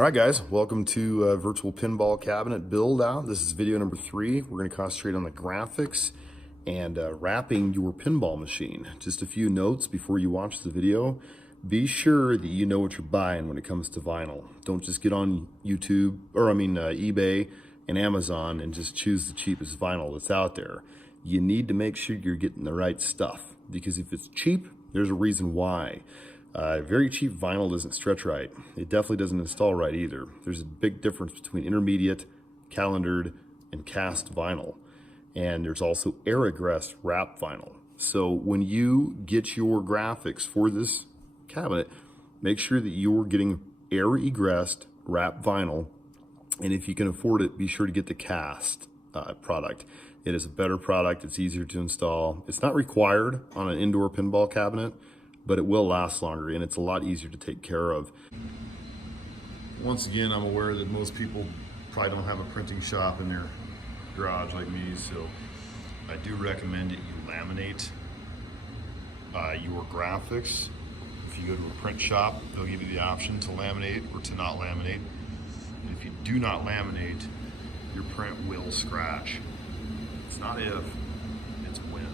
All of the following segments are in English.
All right, guys, welcome to Virtual Pinball Cabinet build out. This is video number 3. We're going to concentrate on the graphics and wrapping your pinball machine. Just a few notes before you watch the video. Be sure that you know what you're buying when it comes to vinyl. Don't just get on YouTube, eBay and Amazon and just choose the cheapest vinyl that's out there. You need to make sure you're getting the right stuff, because if it's cheap, there's a reason why. Very cheap vinyl doesn't stretch right. It definitely doesn't install right either. There's a big difference between intermediate, calendared, and cast vinyl. And there's also air egress wrap vinyl. So when you get your graphics for this cabinet, make sure that you're getting air egressed wrap vinyl. And if you can afford it, be sure to get the cast product. It is a better product. It's easier to install. It's not required on an indoor pinball cabinet, but it will last longer and it's a lot easier to take care of. Once again, I'm aware that most people probably don't have a printing shop in their garage like me, so I do recommend that you laminate your graphics. If you go to a print shop, they'll give you the option to laminate or to not laminate. And if you do not laminate, your print will scratch. It's not if, it's when.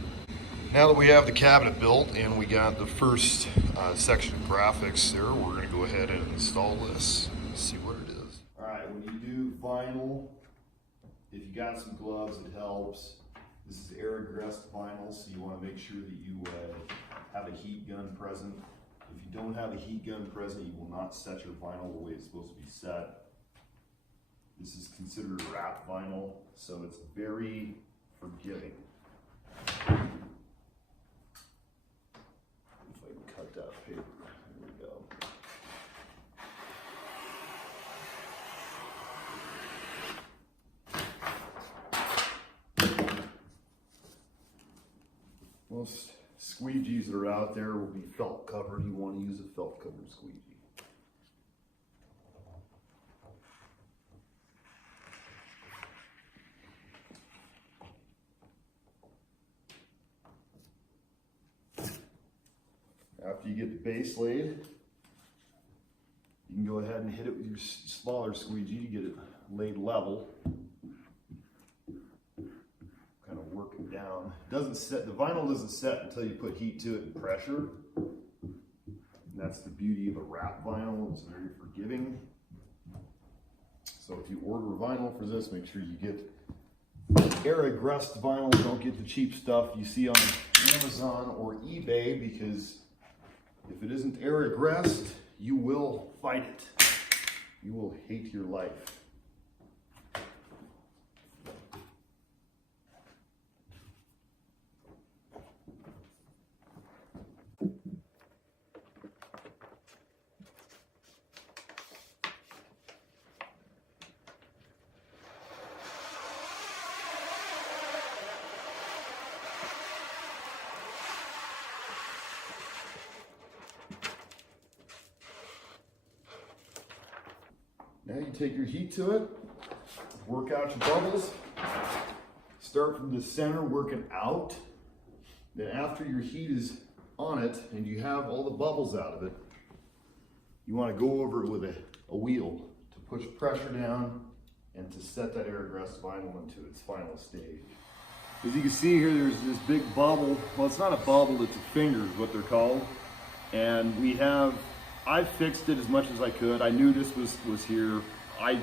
Now that we have the cabinet built and we got the first section of graphics there, we're going to go ahead and install this and see what it is. All right, when you do vinyl, if you got some gloves, it helps. This is air egressed vinyl, so you want to make sure that you have a heat gun present. If you don't have a heat gun present, you will not set your vinyl the way it's supposed to be set. This is considered wrap vinyl, so it's very forgiving. That paper. There we go. Most squeegees that are out there will be felt covered. You want to use a felt covered squeegee. After you get the base laid, you can go ahead and hit it with your smaller squeegee to get it laid level. Kind of work it down. It doesn't set, the vinyl doesn't set until you put heat to it and pressure. And that's the beauty of a wrap vinyl. It's very forgiving. So if you order vinyl for this, make sure you get air egressed vinyl. Don't get the cheap stuff you see on Amazon or eBay, because if it isn't air egressed, you will fight it. You will hate your life. Now you take your heat to it, work out your bubbles, start from the center working out. Then after your heat is on it and you have all the bubbles out of it, you want to go over it with a wheel to push pressure down and to set that air egress vinyl into its final stage. As you can see here, there's this big bubble. Well, it's not a bubble, it's a finger is what they're called. And I fixed it as much as I could. I knew this was here. I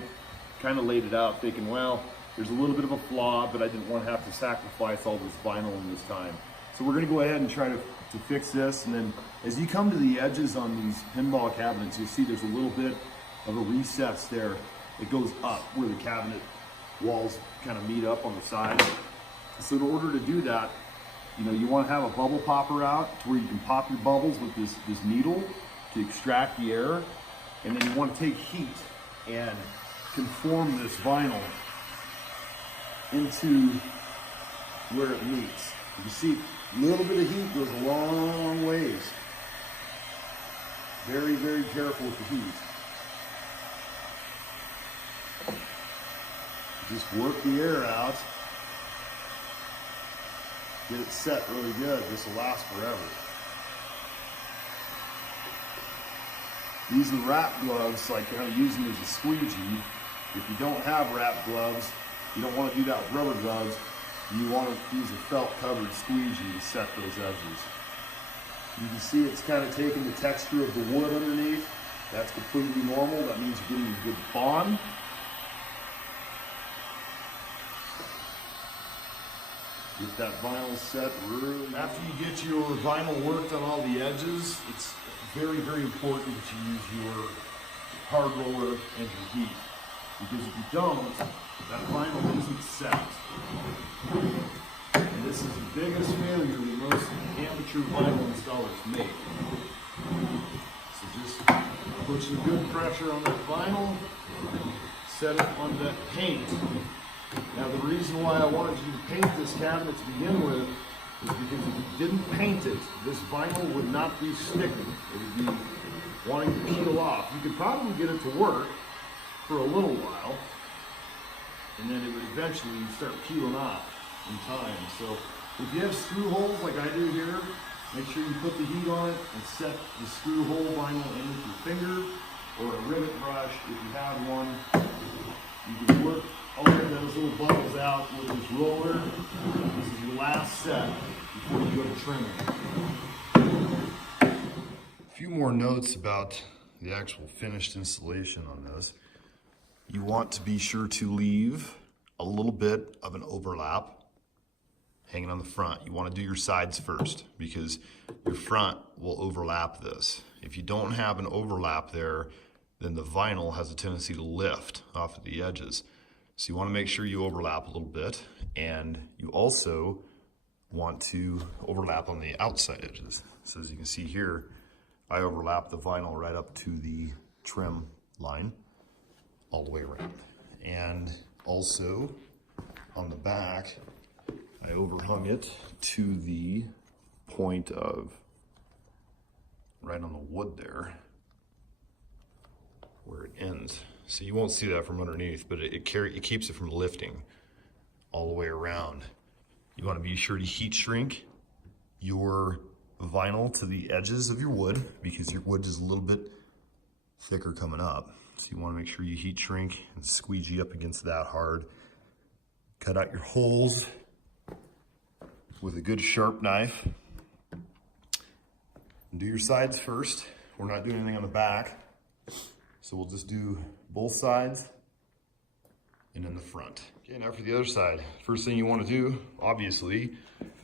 kind of laid it out thinking, well, there's a little bit of a flaw, but I didn't want to have to sacrifice all this vinyl in this time. So we're gonna go ahead and try to fix this. And then as you come to the edges on these pinball cabinets, you'll see there's a little bit of a recess there. It goes up where the cabinet walls kind of meet up on the side. So in order to do that, you want to have a bubble popper out to where you can pop your bubbles with this needle to extract the air, and then you want to take heat and conform this vinyl into where it meets. You can see a little bit of heat goes a long ways. Very, very careful with the heat. Just work the air out. Get it set really good. This will last forever. These are wrap gloves, like how to use them as a squeegee. If you don't have wrap gloves, you don't want to do that with rubber gloves. You want to use a felt covered squeegee to set those edges. You can see it's kind of taking the texture of the wood underneath. That's completely normal. That means you're getting a good bond. Get that vinyl set really. After you get your vinyl worked on all the edges, it's very, very important that you use your hard roller and your heat. Because if you don't, that vinyl isn't set. And this is the biggest failure that most amateur vinyl installers make. So just put some good pressure on that vinyl, set it on that paint. Now the reason why I wanted you to paint this cabinet to begin with is because if you didn't paint it, this vinyl would not be sticking. It would be wanting to peel off. You could probably get it to work for a little while, and then it would eventually start peeling off in time. So if you have screw holes like I do here, make sure you put the heat on it and set the screw hole vinyl in with your finger or a rivet brush if you have one. You can work all of those little bubbles out with this roller. This is your last set before you go to trimming. A few more notes about the actual finished installation on this. You want to be sure to leave a little bit of an overlap hanging on the front. You want to do your sides first because your front will overlap this. If you don't have an overlap there, then the vinyl has a tendency to lift off of the edges. So you want to make sure you overlap a little bit, and you also want to overlap on the outside edges. So as you can see here, I overlap the vinyl right up to the trim line all the way around. And also on the back, I overhung it to the point of right on the wood there where it ends. So you won't see that from underneath, but it keeps it from lifting all the way around. You want to be sure to heat shrink your vinyl to the edges of your wood because your wood is a little bit thicker coming up. So you want to make sure you heat shrink and squeegee up against that hard. Cut out your holes with a good sharp knife. And do your sides first. We're not doing anything on the back. So we'll just do both sides and then the front. Okay, now for the other side. First thing you want to do, obviously,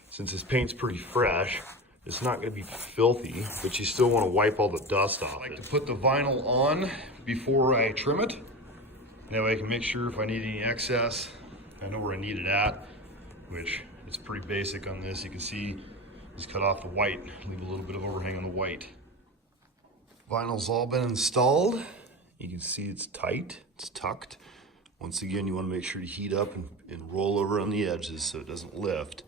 since this paint's pretty fresh, it's not going to be filthy, but you still want to wipe all the dust off. I like to put the vinyl on before I trim it. That way I can make sure if I need any excess, I know where I need it at, which it's pretty basic on this. You can see just cut off the white, leave a little bit of overhang on the white. Vinyl's all been installed. You can see it's tight, it's tucked. Once again, you want to make sure to heat up and roll over on the edges so it doesn't lift.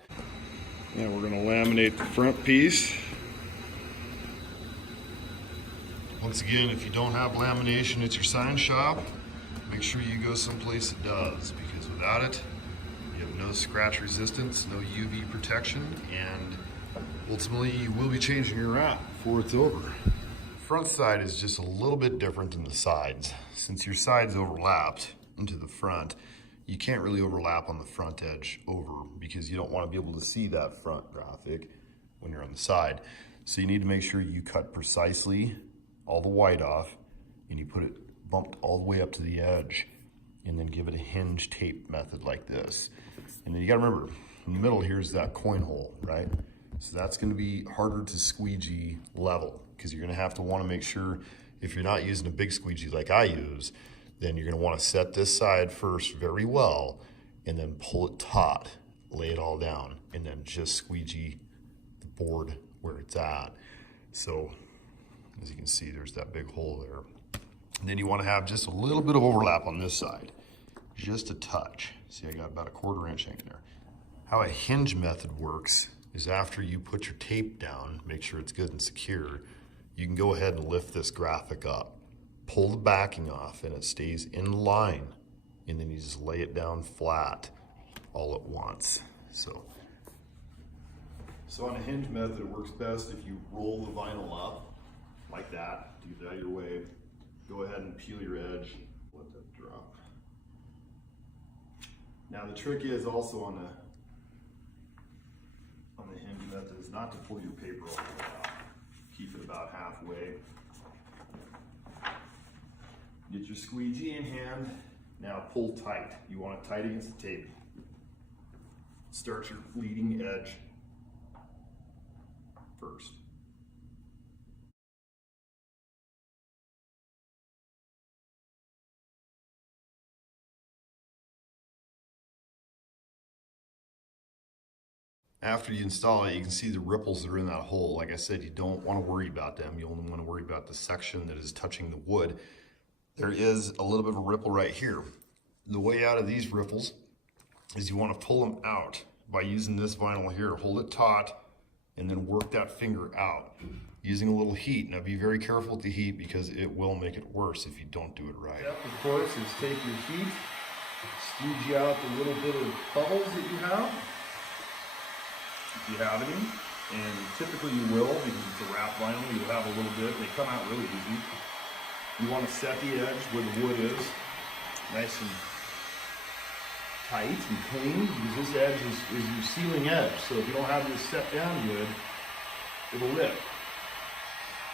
Now we're going to laminate the front piece. Once again, if you don't have lamination at your sign shop, make sure you go someplace that does, because without it, you have no scratch resistance, no UV protection, and ultimately you will be changing your wrap before it's over. Front side is just a little bit different than the sides. Since your sides overlapped into the front, you can't really overlap on the front edge over because you don't want to be able to see that front graphic when you're on the side. So you need to make sure you cut precisely all the white off and you put it bumped all the way up to the edge and then give it a hinge tape method like this. And then you gotta remember, in the middle here's that coin hole, right? So that's gonna be harder to squeegee level because you're gonna have to wanna make sure if you're not using a big squeegee like I use, then you're gonna wanna set this side first very well and then pull it taut, lay it all down, and then just squeegee the board where it's at. So as you can see, there's that big hole there. And then you wanna have just a little bit of overlap on this side, just a touch. See, I got about a 1/4 inch hanging there. How a hinge method works is after you put your tape down, make sure it's good and secure, you can go ahead and lift this graphic up, pull the backing off and it stays in line, and then you just lay it down flat all at once. So on a hinge method, it works best if you roll the vinyl up like that, to get that out of your way. Go ahead and peel your edge, let that drop. Now the trick is also on the hinge method is not to pull your paper all the way out. Keep it about halfway. Get your squeegee in hand. Now pull tight. You want it tight against the tape. Start your leading edge first. After you install it, you can see the ripples that are in that hole. Like I said, you don't want to worry about them. You only want to worry about the section that is touching the wood. There is a little bit of a ripple right here. The way out of these ripples is you want to pull them out by using this vinyl here. Hold it taut and then work that finger out using a little heat. Now be very careful with the heat because it will make it worse if you don't do it right. Step, of course, is take your heat, squeegee out the little bit of bubbles that you have. If you have any, and typically you will because it's a wrap vinyl, you'll have a little bit. They come out really easy. You want to set the edge where the wood is, nice and tight and clean, because this edge is your sealing edge. So if you don't have this set down good, it'll rip.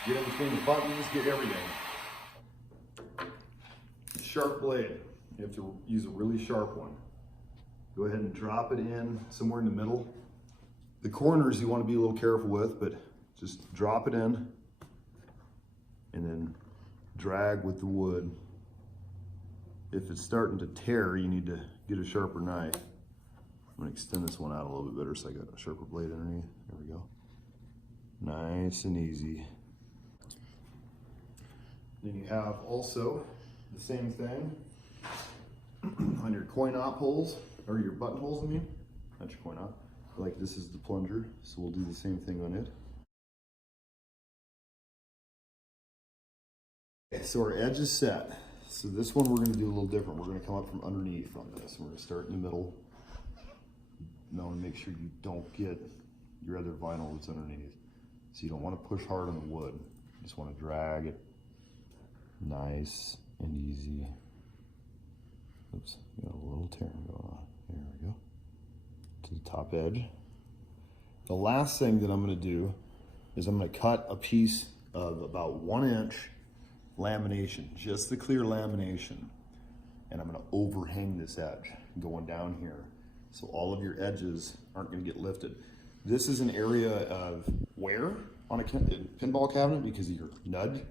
Get in between the buttons, get everything. Sharp blade. You have to use a really sharp one. Go ahead and drop it in somewhere in the middle. The corners you want to be a little careful with, but just drop it in and then drag with the wood. If it's starting to tear, you need to get a sharper knife. I'm going to extend this one out a little bit better so I got a sharper blade underneath. There we go. Nice and easy. Then you have also the same thing on your coin-op holes, or your button holes, I mean. Not your coin-op. Like this is the plunger, so we'll do the same thing on it. Okay, so our edge is set. So this one we're going to do a little different. We're going to come up from underneath on this. We're going to start in the middle. Now make sure you don't get your other vinyl that's underneath. So you don't want to push hard on the wood. You just want to drag it nice and easy. Oops, got a little tearing going on. There we go. To the top edge. The last thing that I'm going to do is I'm going to cut a piece of about 1 inch lamination, just the clear lamination, and I'm going to overhang this edge going down here so all of your edges aren't going to get lifted. This is an area of wear on a pinball cabinet because of your nudge.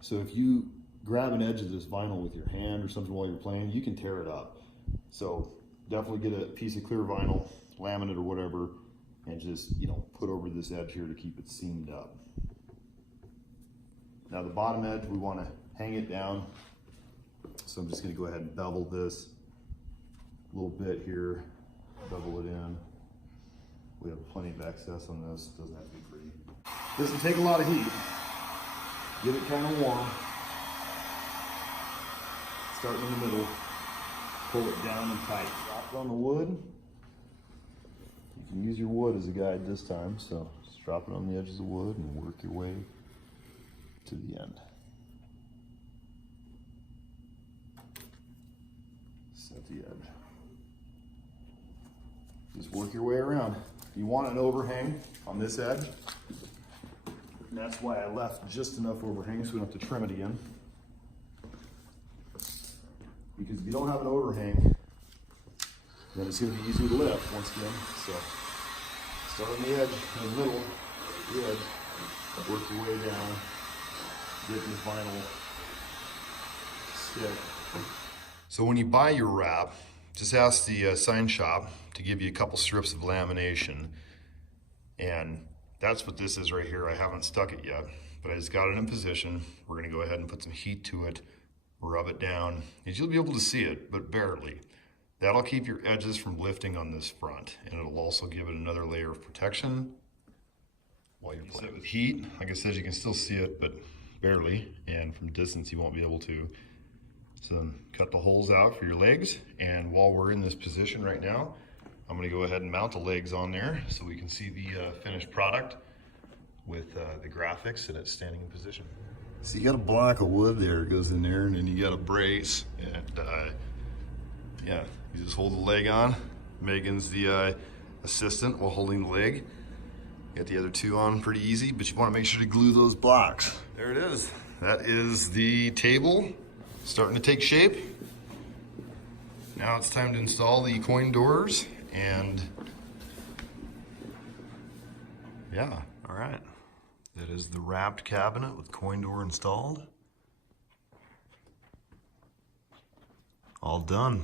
So if you grab an edge of this vinyl with your hand or something while you're playing, you can tear it up. So definitely get a piece of clear vinyl, laminate or whatever, and just, you know, put over this edge here to keep it seamed up. Now the bottom edge, we want to hang it down. So I'm just going to go ahead and bevel this a little bit here, bevel it in. We have plenty of excess on this, it doesn't have to be pretty. This will take a lot of heat. Get it kind of warm. Start in the middle, pull it down and tight. Drop it on the wood. You can use your wood as a guide this time, so just drop it on the edges of the wood and work your way to the end. Set the edge. Just work your way around. You want an overhang on this edge, and that's why I left just enough overhang so we don't have to trim it again. Because if you don't have an overhang, then it's going to be easy to lift once again. So start on the edge, in the middle, the edge, work your way down, get the vinyl stick. So when you buy your wrap, just ask the sign shop to give you a couple strips of lamination, and that's what this is right here. I haven't stuck it yet, but I just got it in position. We're going to go ahead and put some heat to it, rub it down, and you'll be able to see it, but barely. That'll keep your edges from lifting on this front, and it'll also give it another layer of protection while you're playing. With heat, like I said, you can still see it, but barely, and from distance you won't be able to. So then cut the holes out for your legs, and while we're in this position right now, I'm going to go ahead and mount the legs on there so we can see the finished product with the graphics and it's standing in position. So you got a block of wood there, it goes in there, and then you got a brace, and yeah, you just hold the leg on. Megan's the assistant while holding the leg. Got the other two on pretty easy, but you want to make sure to glue those blocks. There it is. That is the table starting to take shape. Now it's time to install the coin doors, and yeah, all right. That is the wrapped cabinet with coin door installed. All done.